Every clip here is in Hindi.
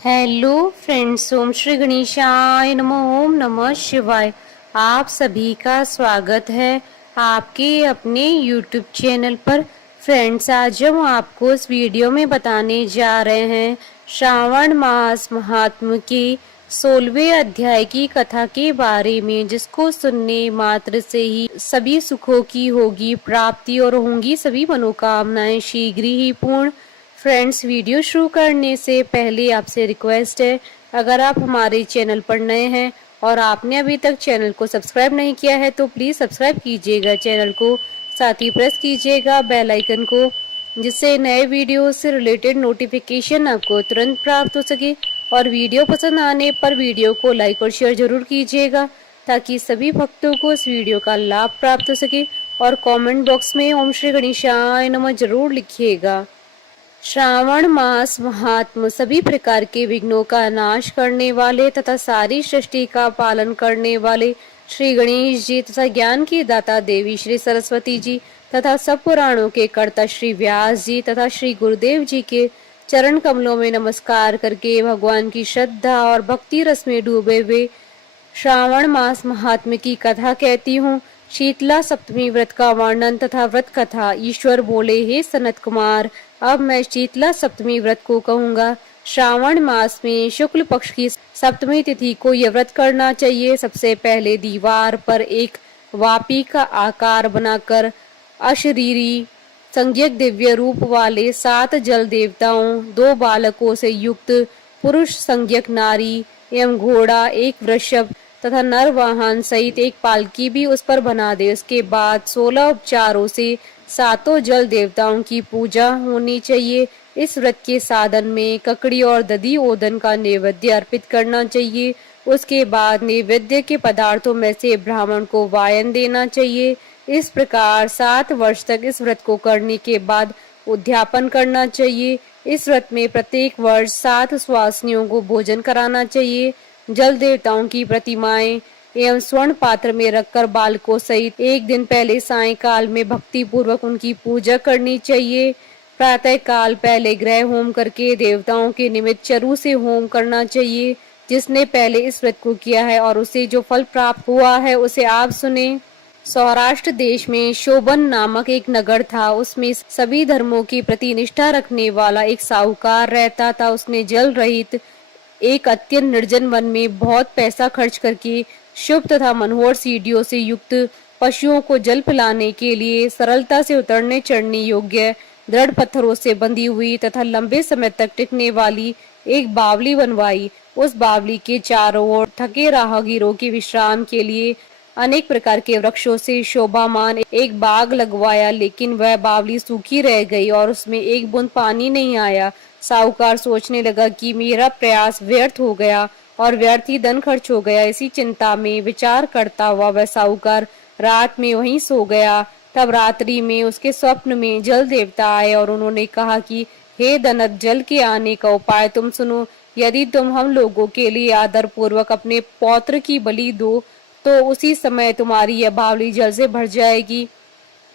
हेलो फ्रेंड्स, ओम श्री गणेशाय नमः। ओम नमः शिवाय। आप सभी का स्वागत है आपके अपने यूट्यूब चैनल पर। फ्रेंड्स, आज हम आपको इस वीडियो में बताने जा रहे हैं श्रावण मास महात्म के 16वें अध्याय की कथा के बारे में, जिसको सुनने मात्र से ही सभी सुखों की होगी प्राप्ति और होंगी सभी मनोकामनाएं शीघ्र ही पूर्ण। फ्रेंड्स, वीडियो शुरू करने से पहले आपसे रिक्वेस्ट है, अगर आप हमारे चैनल पर नए हैं और आपने अभी तक चैनल को सब्सक्राइब नहीं किया है तो प्लीज़ सब्सक्राइब कीजिएगा चैनल को, साथ ही प्रेस कीजिएगा बेल आइकन को, जिससे नए वीडियो से रिलेटेड नोटिफिकेशन आपको तुरंत प्राप्त हो सके। और वीडियो पसंद आने पर वीडियो को लाइक और शेयर जरूर कीजिएगा, ताकि सभी भक्तों को इस वीडियो का लाभ प्राप्त हो सके। और कमेंट बॉक्स में ओम श्री गणेशाय नमः जरूर लिखिएगा। श्रावण मास महात्म सभी प्रकार के विघ्नों का नाश करने वाले तथा सारी सृष्टि का पालन करने वाले श्री गणेश जी तथा ज्ञान की दाता देवी श्री सरस्वती जी तथा सब पुराणों के कर्ता श्री व्यास जी तथा श्री गुरुदेव जी के चरण कमलों में नमस्कार करके भगवान की श्रद्धा और भक्ति रस में डूबे हुए श्रावण मास महात्म्य की कथा कहती हूँ। शीतला सप्तमी व्रत का वर्णन तथा व्रत कथा। ईश्वर बोले, हे सनत कुमार, अब मैं शीतला सप्तमी व्रत को कहूँगा। श्रावण मास में शुक्ल पक्ष की सप्तमी तिथि को यह व्रत करना चाहिए। सबसे पहले दीवार पर एक वापी का आकार बनाकर अशरीरी संज्ञक दिव्य रूप वाले 7 जल देवताओं, 2 बालकों से युक्त पुरुष संज्ञक नारी एवं घोड़ा, एक वृषभ तथा नर वाहन सहित एक पालकी भी उस पर बना दे। उसके बाद 16 उपचारों से 7 जल देवताओं की पूजा होनी चाहिए। इस व्रत के साधन में ककड़ी और दधी ओदन का नैवेद्य अर्पित करना चाहिए। उसके बाद नैवेद्य के पदार्थों में से ब्राह्मण को वायन देना चाहिए। इस प्रकार 7 वर्ष तक इस व्रत को करने के बाद उद्यापन करना चाहिए। इस व्रत में प्रत्येक वर्ष 7 स्वासिनियों को भोजन कराना चाहिए। जल देवताओं की प्रतिमाएं एवं स्वर्ण पात्र में रखकर बालकों सहित एक दिन पहले सायंकाल में भक्ति पूर्वक उनकी पूजा करनी चाहिए। प्रातः काल पहले ग्रह होम करके देवताओं के निमित्त चरु से होम करना चाहिए। जिसने पहले इस व्रत को किया है और उसे जो फल प्राप्त हुआ है उसे आप सुने। सौराष्ट्र देश में शोभन नामक एक नगर था। उसमें सभी धर्मों की प्रति निष्ठा रखने वाला एक साहूकार रहता था। उसने जल रहित एक अत्यंत निर्जन वन में बहुत पैसा खर्च करके शुभ तथा मनोहर सीढ़ियों से युक्त पशुओं को जल पिलाने के लिए सरलता से उतरने चढ़ने योग्य दृढ़ पत्थरों से बंधी हुई तथा लंबे समय तक टिकने वाली एक बावली बनवाई। उस बावली के चारों ओर थके राहगीरों के विश्राम के लिए अनेक प्रकार के वृक्षों से शोभामान एक बाग लगवाया, लेकिन वह बावली सूखी रह गई और उसमें एक बूंद पानी नहीं आया। साहूकार सोचने लगा कि मेरा प्रयास व्यर्थ हो गया और व्यर्थ ही धन खर्च हो गया। इसी चिंता में विचार करता हुआ वह साहूकार रात में वहीं सो गया। तब रात्रि में उसके स्वप्न में जल देवता आए और उन्होंने कहा कि हे धनत, जल के आने का उपाय तुम सुनो। यदि तुम हम लोगों के लिए आदर पूर्वक अपने पौत्र की बलि दो तो उसी समय तुम्हारी यह बावली जल से भर जाएगी।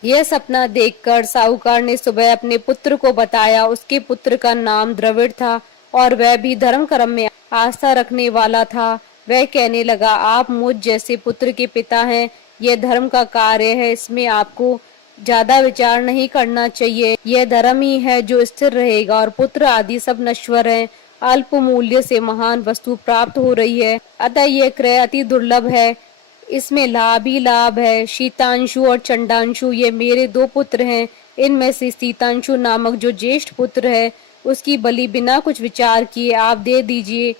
यह सपना देखकर साहूकार ने सुबह अपने पुत्र को बताया। उसके पुत्र का नाम द्रविड़ था और वह भी धर्म कर्म में आस्था रखने वाला था। वह कहने लगा, आप मुझ जैसे पुत्र के पिता हैं। यह धर्म का कार्य है, इसमें आपको ज्यादा विचार नहीं करना चाहिए। यह धर्म ही है जो स्थिर रहेगा और पुत्र आदि सब नश्वर हैं। अल्प मूल्य से महान वस्तु प्राप्त हो रही है, अतः यह क्रय अति दुर्लभ है। इसमें लाभ ही लाभ है। शीतांशु और चंडांशु ये मेरे 2 पुत्र हैं। इनमें से शीतांशु नामक जो ज्येष्ठ पुत्र है उसकी बलि बिना कुछ विचार किए आप दे दीजिए।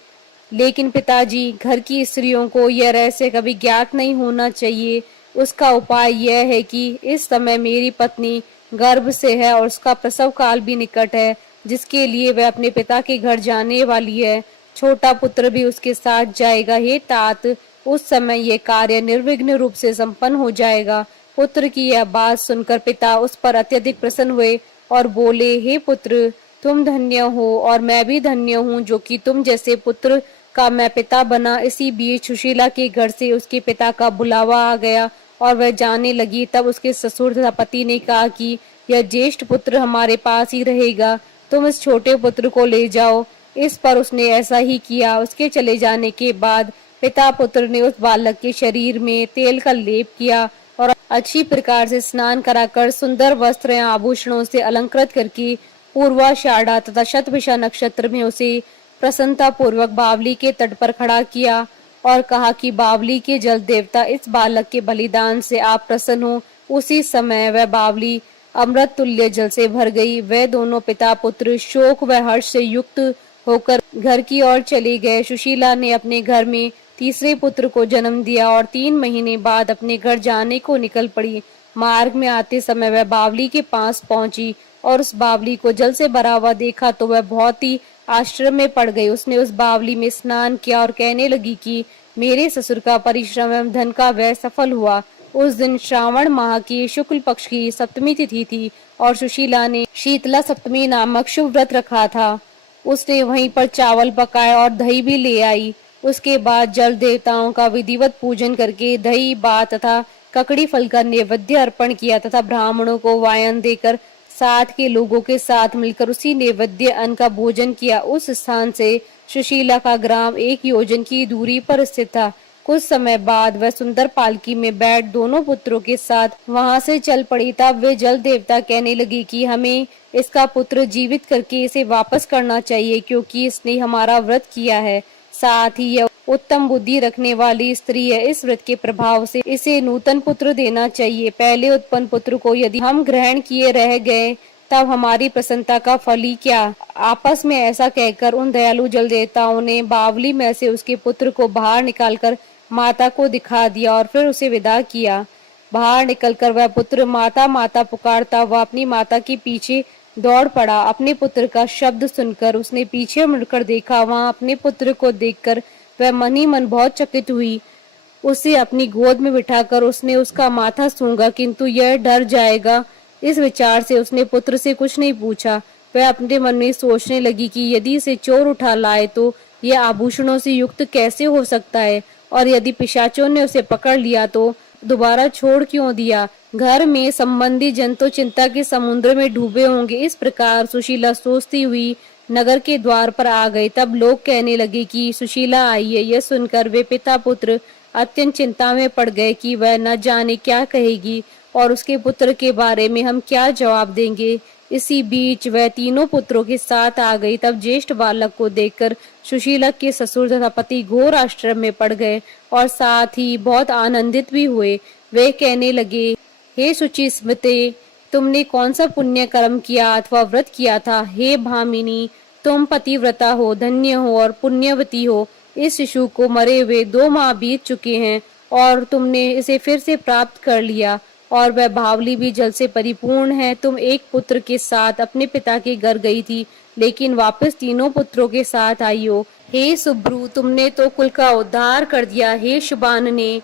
लेकिन पिताजी, घर की स्त्रियों को यह रहस्य कभी ज्ञात नहीं होना चाहिए। उसका उपाय यह है कि इस समय मेरी पत्नी गर्भ से है और उसका प्रसव काल भी निकट है, जिसके लिए वह अपने पिता के घर जाने वाली है। छोटा पुत्र भी उसके साथ जाएगा। हे तात, उस समय यह कार्य निर्विघ्न रूप से संपन्न हो जाएगा। पुत्र की यह बात सुनकर पिता उस पर अत्यधिक प्रसन्न हुए और बोले, हे पुत्र, तुम धन्य हो और मैं भी धन्य हूँ जो कि तुम जैसे पुत्र का मैं पिता बना। इसी बीच सुशीला के घर से उसके पिता का बुलावा आ गया और वह जाने लगी। तब उसके ससुर तथा पति ने कहा कि यह ज्येष्ठ पुत्र हमारे पास ही रहेगा, तुम इस छोटे पुत्र को ले जाओ। इस पर उसने ऐसा ही किया। उसके चले जाने के बाद पिता पुत्र ने उस बालक के शरीर में तेल का लेप किया और अच्छी प्रकार से स्नान कराकर सुंदर वस्त्र या आभूषणों से अलंकृत करके पूर्वाषाढ़ा तथा शतभिषा नक्षत्र में उसे प्रसन्नता पूर्वक बावली के तट पर खड़ा किया और कहा कि बावली के जल देवता, इस बालक के बलिदान से आप प्रसन्न हो। उसी समय वह बावली अमृत तुल्य जल से भर गई। वे दोनों पिता पुत्र शोक व हर्ष से युक्त होकर घर की ओर चले गए। सुशीला ने अपने घर में तीसरे पुत्र को जन्म दिया और 3 महीने बाद अपने घर जाने को निकल पड़ी। मार्ग में आते समय वह बावली के पास पहुंची और उस बावली को जल से भरा हुआ देखा तो वह बहुत ही आश्चर्य में पड़ गई। उसने उस बावली में स्नान किया और कहने लगी कि मेरे ससुर का परिश्रम एवं धन का व्यय सफल हुआ। उस दिन श्रावण माह की शुक्ल पक्ष की सप्तमी तिथि थी और सुशीला ने शीतला सप्तमी नामक शुभ व्रत रखा था। उसने वहीं पर चावल पकाए और दही भी ले आई। उसके बाद जल देवताओं का विधिवत पूजन करके दही भात तथा ककड़ी फल का नैवेद्य अर्पण किया तथा ब्राह्मणों को वायन देकर साथ के लोगों के साथ मिलकर उसी नैवेद्य अन्न का भोजन किया। उस स्थान से सुशीला का ग्राम 1 योजन की दूरी पर स्थित था। कुछ समय बाद वह सुंदर पालकी में बैठ दोनों पुत्रों के साथ वहां से चल पड़ी। तब वे जल देवता कहने लगी कि हमें इसका पुत्र जीवित करके इसे वापस करना चाहिए, क्योंकि इसने हमारा व्रत किया है। साथ ही यह उत्तम बुद्धि रखने वाली स्त्री है। इस व्रत के प्रभाव से इसे नूतन पुत्र देना चाहिए। पहले उत्पन्न पुत्र को यदि हम ग्रहण किए रह गए तब हमारी प्रसन्नता का फल ही क्या। आपस में ऐसा कहकर उन दयालु जल देवताओं ने बावली में से उसके पुत्र को बाहर निकालकर माता को दिखा दिया और फिर उसे विदा किया। बाहर निकलकर वह पुत्र माता माता पुकारता हुआ अपनी माता के पीछे दौड़ पड़ा। अपने पुत्र का शब्द सुनकर उसने पीछे मुड़कर देखा। वहां अपने पुत्र को देखकर वह मन ही मन बहुत चकित हुई। उसे अपनी गोद में बिठाकर उसने उसका माथा सूंघा, किंतु यह डर जाएगा, इस विचार से उसने पुत्र से कुछ नहीं पूछा। वह अपने मन में सोचने लगी कि यदि इसे चोर उठा लाए तो यह आभूषणों से युक्त कैसे हो सकता है, और यदि पिशाचों ने उसे पकड़ लिया तो दोबारा छोड़ क्यों दिया। घर में संबंधी जन तो चिंता के समुद्र में डूबे होंगे। इस प्रकार सुशीला सोचती हुई नगर के द्वार पर आ गई। तब लोग कहने लगे कि सुशीला आई है। यह सुनकर वे पिता पुत्र अत्यंत चिंता में पड़ गए कि वह न जाने क्या कहेगी और उसके पुत्र के बारे में हम क्या जवाब देंगे। इसी बीच वह तीनों पुत्रों के साथ आ गई। तब ज्येष्ठ बालक को देखकर सुशीला के ससुर तथा पति घोर आश्चर्य में पड़ गए और साथ ही बहुत आनंदित भी हुए। वे कहने लगे, हे शुचि स्मृते, तुमने कौन सा पुण्य कर्म किया अथवा व्रत किया था। हे भामिनी, तुम पतिव्रता हो, धन्य हो और पुण्यवती हो। इस शिशु को मरे हुए 2 माह बीत चुके हैं और तुमने इसे फिर से प्राप्त कर लिया, और वह बावली भी जल से परिपूर्ण है। तुम एक पुत्र के साथ अपने पिता के घर गई थी, लेकिन वापस तीनों पुत्रों के साथ आई हो। हे सुब्रू, तुमने तो कुल का उद्धार कर दिया। हे शुभानने,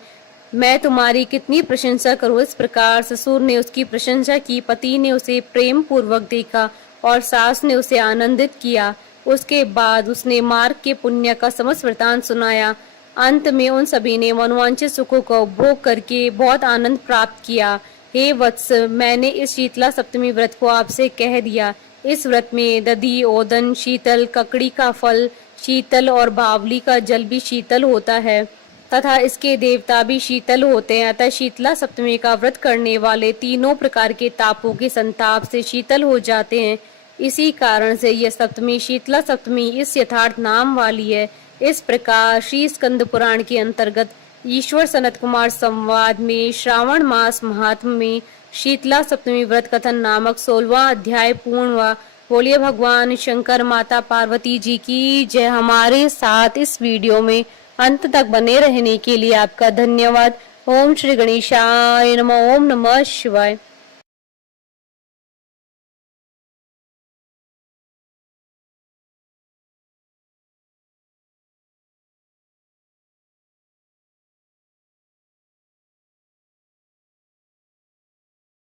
मैं तुम्हारी कितनी प्रशंसा करूं। इस प्रकार ससुर ने उसकी प्रशंसा की। पति ने उसे प्रेम पूर्वक देखा और सास ने उसे आनंदित किया। उसके बाद उसने मार्ग के पुण्य का समस्त वृतांत सुनाया। अंत में उन सभी ने मनोवांछित सुखों का उपभोग करके बहुत आनंद प्राप्त किया। हे वत्स, मैंने इस शीतला सप्तमी व्रत को आपसे कह दिया। इस व्रत में दधी, ओदन, शीतल, ककड़ी का फल शीतल और बावली का जल भी शीतल होता है तथा इसके देवता भी शीतल होते हैं। अतः शीतला सप्तमी का व्रत करने वाले तीनों प्रकार के तापों के संताप से शीतल हो जाते हैं। इसी कारण से यह सप्तमी शीतला सप्तमी इस यथार्थ नाम वाली है। इस प्रकार श्री स्कंद पुराण के अंतर्गत ईश्वर सनत कुमार संवाद में श्रावण मास महात्म में शीतला सप्तमी व्रत कथन नामक 16वां अध्याय पूर्ण हुआ। बोलिए भगवान शंकर माता पार्वती जी की जय। हमारे साथ इस वीडियो में अंत तक बने रहने के लिए आपका धन्यवाद। ओम श्री गणेशाय नमः। ओम नमः शिवाय।